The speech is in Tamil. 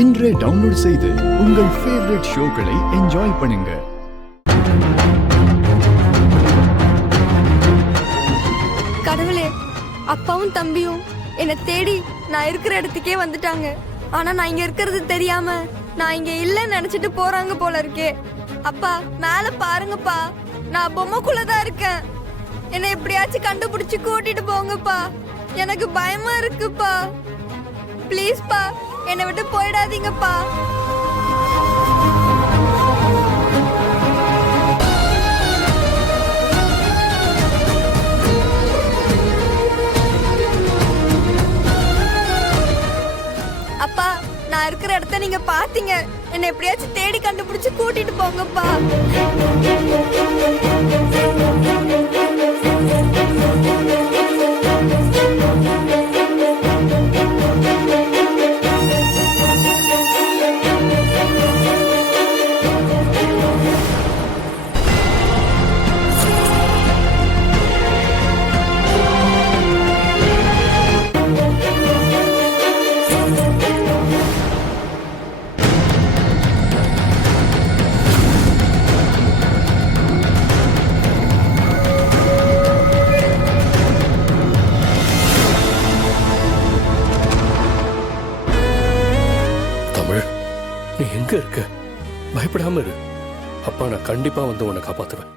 இன்றே டவுன்லோட் செய்து உங்கள் ஃபேவரட் ஷோக்களை என்ஜாய் பண்ணுங்க. கடவுளே, அப்பாவும் தம்பியும் என்னை தேடி நான் இருக்கிற இடத்துக்கே வந்துட்டாங்க. ஆனா நான் இங்க இருக்கிறது தெரியாம நான் இங்க இல்லைன்னு நினைச்சிட்டு போறாங்க போல இருக்கே. அப்பா மேல பாருங்கப்பா, நான் பொம்மைக்குள்ளதான் இருக்கேன். என்னை எப்படியாச்சும் கண்டுபிடிச்சு கூட்டிட்டு போங்கப்பா, எனக்கு பயமா இருக்குப்பா. ப்ளீஸ்ப்பா, என்னை விட்டு போயிடாதீங்கப்பா. அப்பா, நான் இருக்கிற இடத்த நீங்க பாத்தீங்க. என்னை எப்படியாச்சும் தேடி கண்டுபிடிச்சு கூட்டிட்டு போங்கப்பா. நீ எங்க இருக்க? பயப்படாம இரு. அப்பா நான் கண்டிப்பா வந்து உன்னை காப்பாத்துவேன்.